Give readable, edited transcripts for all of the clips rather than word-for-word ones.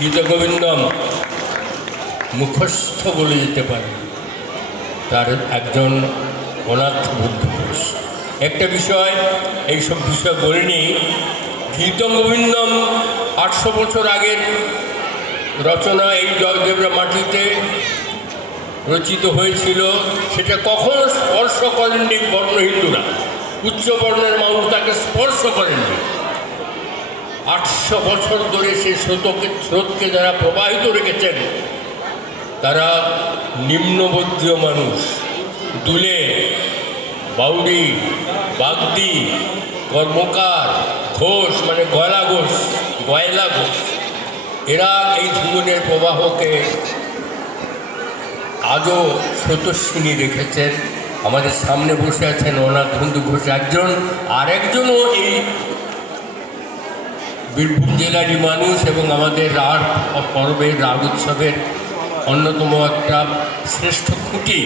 গীতগোবিন্দম মুখস্থ বলে যেতে পারে তার একজন অনাথ বুদ্ধ ঘোষ। একটা বিষয়, এইসব বিষয় বলিনি, গীতগোবিন্দম 800 বছর আগের রচনা এই জয়দেবরা মাটিতে রচিত হয়েছিল। সেটা কখনো স্পর্শ করেননি বর্ণ হিন্দুরা, উচ্চ বর্ণের মানুষ তাকে স্পর্শ করেননি। 800 বছর ধরে সেই স্রোতকে যারা প্রবাহিত রেখেছেন তারা নিম্নবর্গীয় মানুষ, দুলে, বাউরি, বাগদি, কর্মকার, ঘোষ মানে গয়লা ঘোষ, এরা এই জীবনের প্রবাহকে আজও স্রোতস্বিনী রেখেছেন। আমাদের সামনে বসে আছেন অনাথ বন্ধু ঘোষ একজন, আর একজনও এই বীরভূম জেলারই মানুষ এবং আমাদের রাগ পর্বের রাগ উৎসবের অন্যতম একটা শ্রেষ্ঠ খুঁটি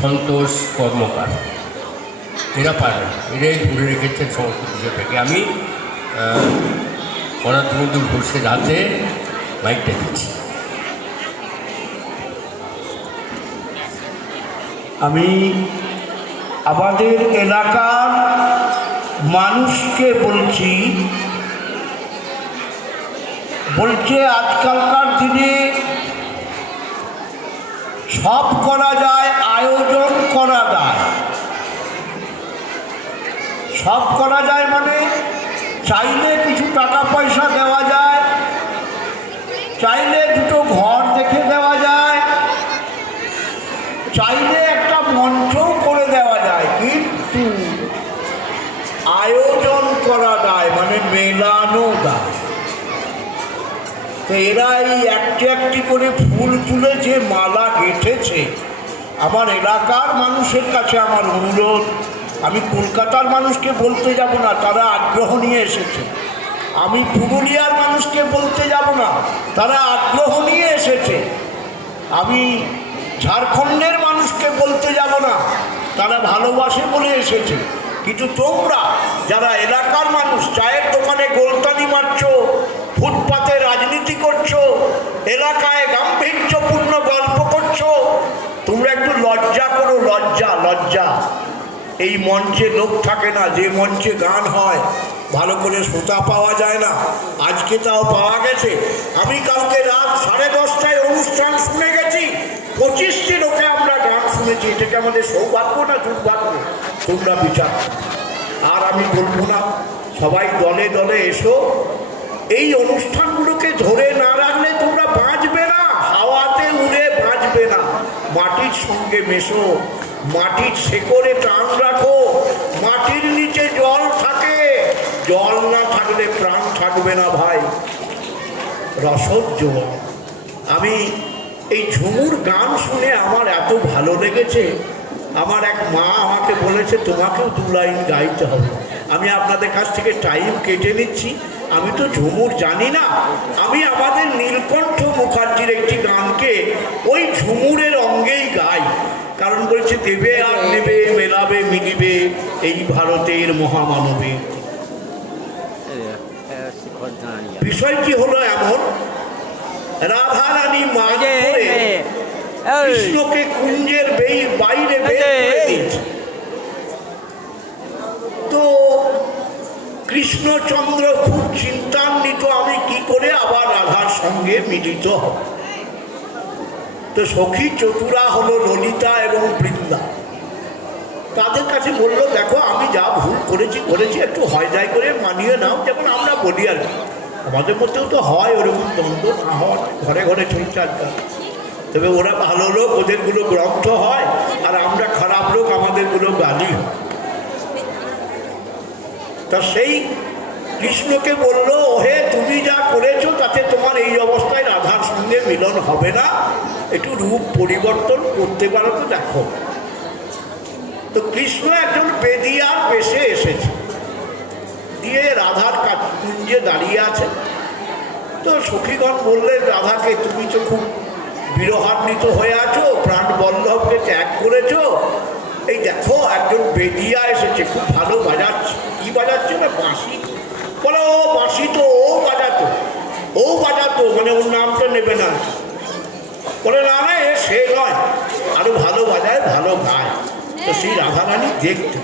সন্তোষ কর্মকার। এরা পারেন, এরাই ধরে রেখেছেন সমস্ত বিষয়টাকে। আমি অনাথ বন্ধু ঘোষের হাতে মাইকটা দিচ্ছি। আমি আমাদের এলাকার মানুষকে বলছি আজকালকার দিনে সব করা যায়, আয়োজন করা যায়। সব করা যায় মানে চাইলে কিছু টাকা পয়সা দেওয়া যায়, চাইলে দুটো ঘর দেখে দেওয়া যায়, চাইলে একটা মঞ্চও করে দেওয়া যায়, কিন্তু আয়োজন করা যায় মানে মেলানো যায়। তো এরা এই একটি করে ফুল তুলে যে মালা গেঁথেছে, আমার এলাকার মানুষের কাছে আমার অনুরোধ, আমি কলকাতার মানুষকে বলতে যাব না, তারা আগ্রহ নিয়ে এসেছে। আমি পুরুলিয়ার মানুষকে বলতে যাব না, তারা আগ্রহ নিয়ে এসেছে। আমি ঝাড়খণ্ডের মানুষকে বলতে যাব না, তারা ভালোবাসে বলে এসেছে। কিন্তু তোমরা যারা এলাকার মানুষ, চায়ের দোকানে গোলতানি মারছো, ফুটপাতে রাজনীতি করছো, এলাকায় গাম্ভীর্যপূর্ণ গল্প করছো, তোমরা একটু লজ্জা করো। লজ্জা। এই মঞ্চে লোক থাকে না, যে মঞ্চে গান হয় ভালো করে শ্রোতা পাওয়া যায় না, আজকে তাও পাওয়া গেছে। আমি কালকে রাত 10:30টায় অনুষ্ঠান শুনে গেছি, 25টি লোকে আমরা গান শুনেছি। এটাকে আমাদের সৌভাগ্য না দুর্ভাগ্য? তোমরা বিচার। আর আমি বলবো না, সবাই দলে দলে এসো। এই অনুষ্ঠানগুলোকে ধরে না রাখলে তোমরা বাঁচবে না, হাওয়াতে উড়ে বাঁচবে না। মাটির সঙ্গে মেশো, মাটির শেকড়ে টান রাখো। মাটির নিচে জল থাকে, জল না থাকলে প্রাণ থাকবে না ভাই। রসদ জল। আমি এই ঝুমুর গান শুনে আমার এত ভালো লেগেছে, আমার এক মা আমাকে বলেছে তোমাকেও 2 লাইন গাইতে হবে। আমি আপনাদের কাছ থেকে টাইম কেটে নিচ্ছি। আমি তো ঝুমুর জানি না, আমি আমাদের নীলকণ্ঠ মুখার্জির একটি গানকে ওই ঝুমুরের অঙ্গেই গাই। কারণ বলছে দেবে আর নেবে, মেলাবে মিলিবে এই ভারতের মহামানবে। বিষয়টি হলো এমন, রাধারানী মা করে কৃষ্ণকে কুঞ্জের বাইরে বের করে দিয়েছে। তো কৃষ্ণচন্দ্র খুব চিন্তান্বিত, আমি কি করে আবার রাধার সঙ্গে মিলিত হব। তো সখী চতুরা হলো ললিতা এবং বৃন্দা। তাদের কাছে বললো দেখো আমি যা ভুল করেছি একটু হয় যাই করে মানিয়ে নাও। যেমন আমরা বলি আর কি, আমাদের মধ্যেও তো হয় ওরকম দ্বন্দ্ব, না হয় ঘরে ঘরে চলছে আজকাল। তবে ওরা ভালো লোক, ওদেরগুলো গ্রন্থ হয়, আর আমরা খারাপ লোক, আমাদেরগুলো গালি হয়। তা সেই কৃষ্ণকে বলল, ওহে তুমি যা করেছো তাতে তোমার এই অবস্থায় রাধার সঙ্গে মিলন হবে না, একটু রূপ পরিবর্তন করতে পারো তো দেখো। তো কৃষ্ণ একজন বেদিয়ার বেশে এসেছে, দিয়ে রাধার কুঞ্জে দাঁড়িয়ে আছে। তো সখীগণ বললেন রাধাকে, তুমি তো খুব বিরহান্বিত হয়ে আছো, প্রাণ বল্লভকে ত্যাগ করেছো, এই দেখো একজন বেদিয়া এসেছে, খুব ভালো বাজাচ্ছে। কি বাজাচ্ছে না? বাঁশি। বলো ও বাঁশি তো ও বাজাতো, ও ও বাজাতো, মানে ওর নামটা নেবে না। বলে না না, এ সে নয়, আরো ভালো বাজায়, ভালো গায়। তো সেই রাধারানী দেখতে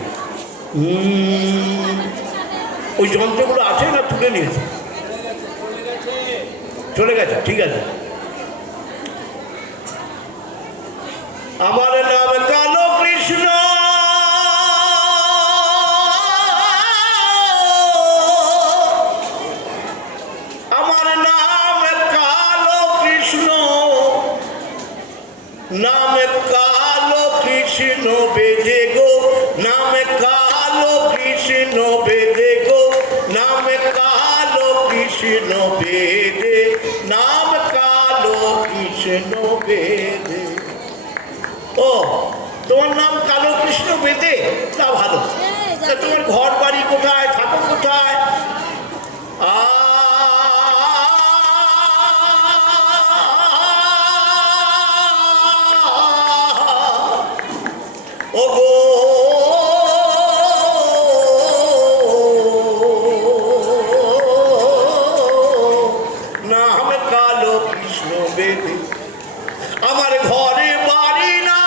ওই যন্ত্রগুলো আছে না, তুলে নিয়েছে, চলে গেছে, ঠিক আছে। আমার নাম কালো কৃষ্ণ, আমার নাম কালো কৃষ্ণ, নাম কালো কৃষ্ণ বেদে গো, নাম কালো কৃষ্ণ বেদে গো, নাম কালো কৃষ্ণ বেদে, নাম কালো কৃষ্ণ বেদে। ও, তোমার নাম কালো কৃষ্ণ বেদে, তা ভালো। তা তোমার ঘর বাড়ি কোথায়, থাকো কোথায়? ও গো নাম কালো কৃষ্ণ বেদে, আমার ঘরে বাড়ি না,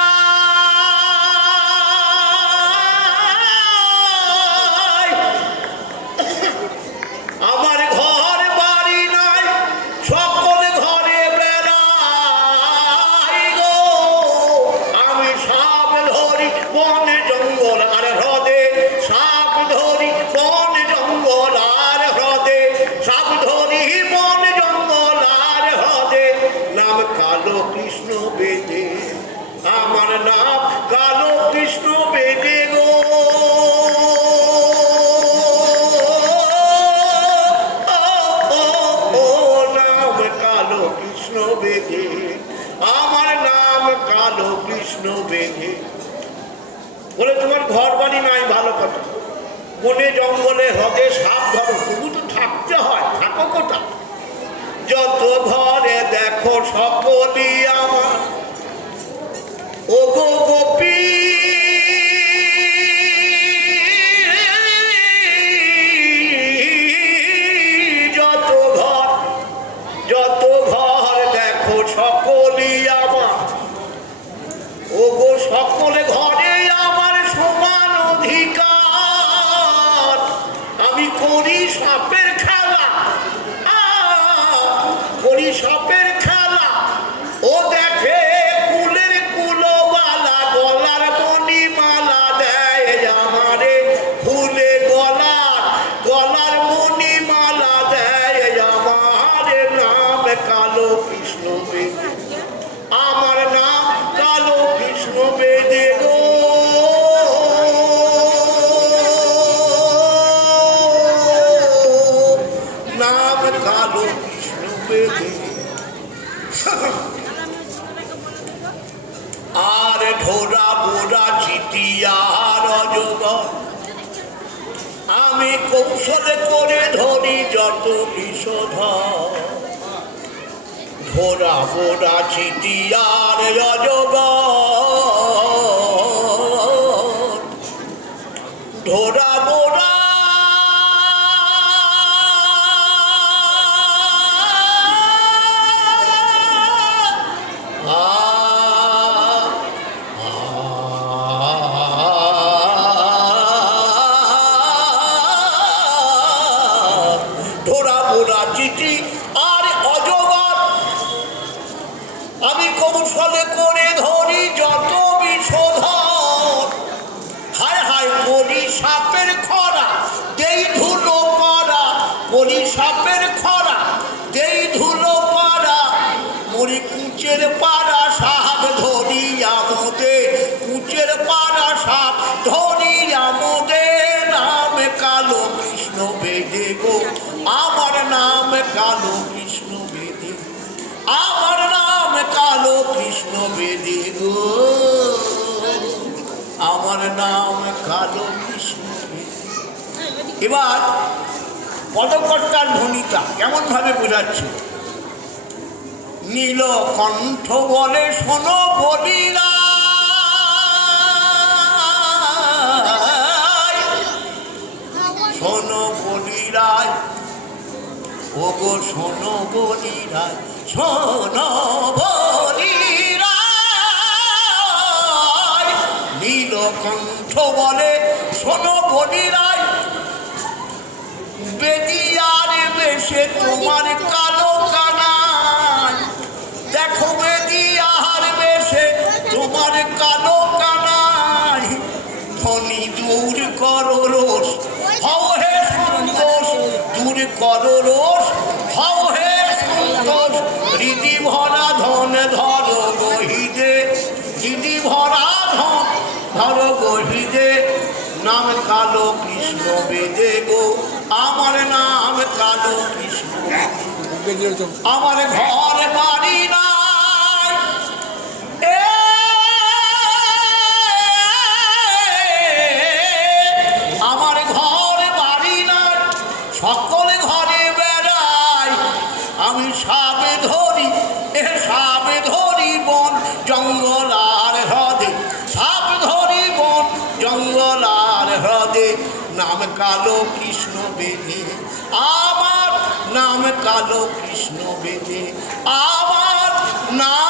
আমার ঘর বাড়ি নাই, সকল ঘরে বেড়াই গো, আমি সাপ ধরি বনে জঙ্গল আর হ্রদে, সাপ ধরি বনে জঙ্গল আর হ্রদে, সাপ ধরি বনে জঙ্গল আর হ্রদে, নাম কালো কৃষ্ণ বেদে, আমার নাম কালো কৃষ্ণ বেদে গো। বেদে, আমার নাম কালো কৃষ্ণ বেদে। বলে তোমার ঘর বাড়ি নাই, ভালো কথা, বনে জঙ্গলে হ্রদে সাপ ধরো, তবু তো থাকতে হয়, থাকো কোথা? যত ঘরে দেখো সকলই আমার, ও গো গোপী, যত ঘর দেখো সকলই আমার, ও গো সকলে ঘরে আমার সমান অধিকার, আমি করি সাপের খেলা, করি সাপের খেলা, ও দেখে কুলের কুলবালা, গলার মণিমালা দেয় আমারে, ফুলে গলার গলার মণিমালা দেয় আমারে, নাম কালো কৃষ্ণ বেদে, আমার নাম কালো কৃষ্ণ বেদে গো। নাম কালো কৃষ্ণ বেদে। আর ঢোরা বোরা চিটিয়ার অজগর, আমি কৌশলে করে ধরি যত বিষধর, ঢোরা বোরা চিটিয়ার অজগর, ঢোরা বোরা ঢোরা বোরা চিঠি আর অজগর, আমি কৌশলে করে ধরি যত বিষধর, হায় হায় করি সাপের খরা, দেই ধুলো করা, করি সাপের খরা, দেই ধুলো করা, মরি কুচের পাড়া সাপ ধরি আমোদে, কুচের পাড়া সাপ ধরি আমোদে, নাম কালো কৃষ্ণ বেদে গো, আমার নাম কালো কৃষ্ণ বেদে, আমার নাম কালো কৃষ্ণ বেদে গো, আমার নাম কালো কৃষ্ণ বেদে। এবার পদকর্তার ভূমিকা কেমন ভাবে বোঝাচ্ছে? নীলকণ্ঠ বলে শোনো বলিরা, শোনো বলিরায়, ও ওগো শোনো বলিরা, শোনো বলিরা, নীলকণ্ঠ বলে শোনো বলিরাই, বেদিয়ার বেশে তোমার কালো কানাই, দেখো বেদিয়ার বেশে তোমার কালো কানাই, ধনী দূর করো রোষ, হও হে সন্তোষ, দূর করো রোষ, হও হে সন্তোষ, হৃদি ভরা ধন ধরো গহিদে, হৃদি ভরা ধন ধরো গহিদে, নাম কালো কৃষ্ণ বেদে গো, আমার নাম কালো কৃষ্ণ, আমার ঘর বাড়ি নাই, আমার ঘর বাড়ি নাই, সকল ঘরে বেড়াই, আমি সাবে ধরি, সাবে ধরি বন জঙ্গল আর হ্রদে, সাপ ধরি বন জঙ্গল আর হ্রদে, নাম কালো কৃষ্ণ বেদে, আমার নাম কালো কৃষ্ণ বেদে, আমার নাম